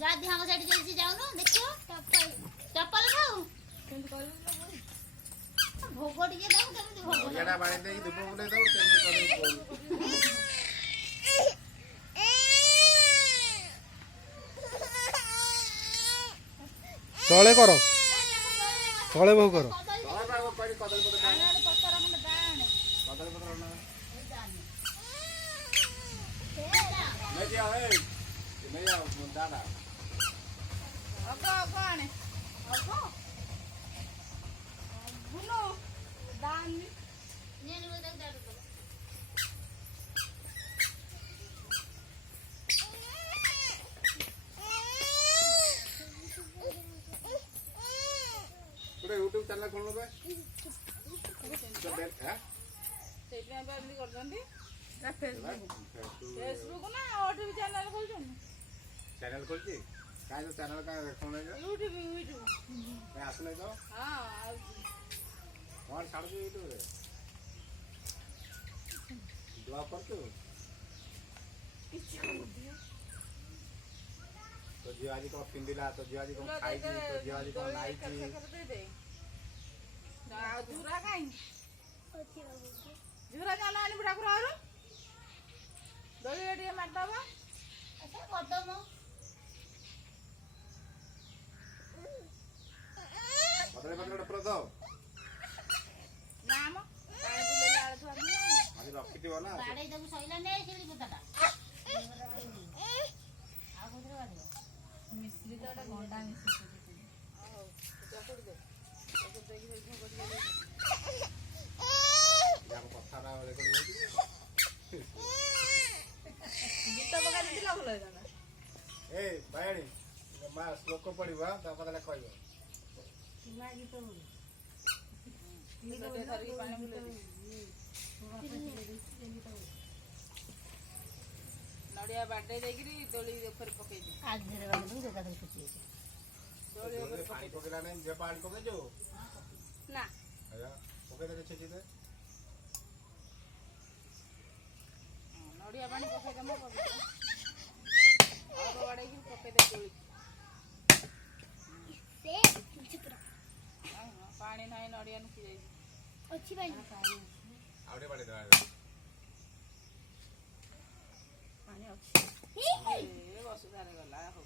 जा दिहां साइड जल्दी जाओ देखियो चप्पल खाऊ भोग टिके दऊ केमति भोग याडा बाणी देई धूप बुले दऊ केमति करे तळे करो तळे बहु करो तळे बागो करी कदल पत्र आनाड पत्तर हमने दान कदल पत्र ना ले ले जा ए ले जा दादा अगो आने अगो बुनो दान నేను వదగదాడు पूरे YouTube चैनल खोलो बे तो देख है ସେଇଥିପାଇଁ ବା ଏମିତି କରୁଛନ୍ତି ନା ଫେସବୁକ୍ ନା ଓଟିଭି ଚ୍ୟାନେଲ ଖୋଲୁଛନ୍ତି चैनल खोलची काय तो चैनल का कोण है यूट्यूब काय असले तो हां आउची और छाड़ दे YouTube रे ब्लॉग कर तू तो जीवाजी को पिंदिला तो जीवाजी को खाई थी तो जीवाजी को नाई थी झुरा काई झुरा जाना आनी बुढ़ा कुरा आरो दोली एडी मारता बा अच्छा कदम बदले बदले प्रो दो नाम काई बुले लाल थोड़ी आज रखिति वाला बाडे जब सइला ने सिली बुताटा आ कोदरे बाडियो मिश्री तो एटा गंडा मिश्री आओ चकुड़ दे तो देखि देखि कोदरे या को पथारा रेकॉर्ड होती गीत बगा दिला भलो जाना ए बायणी मा श्लोक पढिबा त बदले कहइबो मा गीत बोल गीत धरि पानी बोल नड़िया बाटे देखिरी दोली ऊपर पकई दे आज धरे वाले दूध का कुछ दोली ऊपर पानी पकेला नहीं जे पानी पके जो ना आया पके दे छेची दे नड़िया पानी पकई दे मो पकई और वाड़े की पकई दे दोली से चिकरा पानी नाही नड़िया नुकी जाई अच्छी पानी आवडे पाणी दे पानी अच्छी ए बस धारे गला हो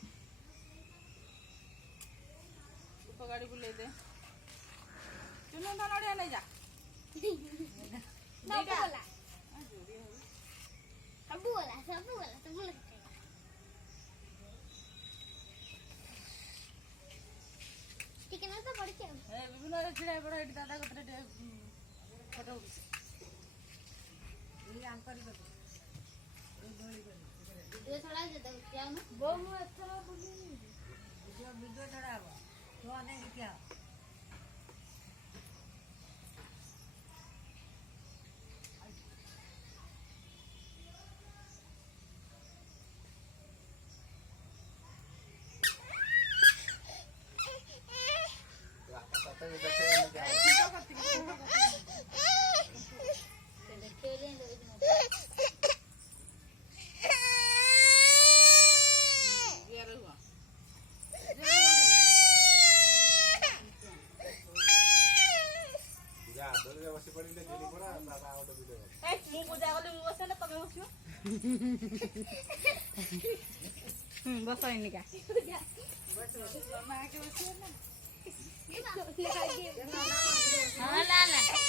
तो गाड़ी बुले दे चुनो तो नड़िया नहीं जा ना बोला जोड़ी हो सब बोला तो बोला ठीक है ना तो पड़ के ए बिना छिड़ा पड़ा एडी दादा कतरे फोटो ये अंकर को वीडियो छड़ा दे दो क्या ना वो मु एथरा बुली वीडियो छड़ाबो तो आने क्या बस इनका हाँ ला ला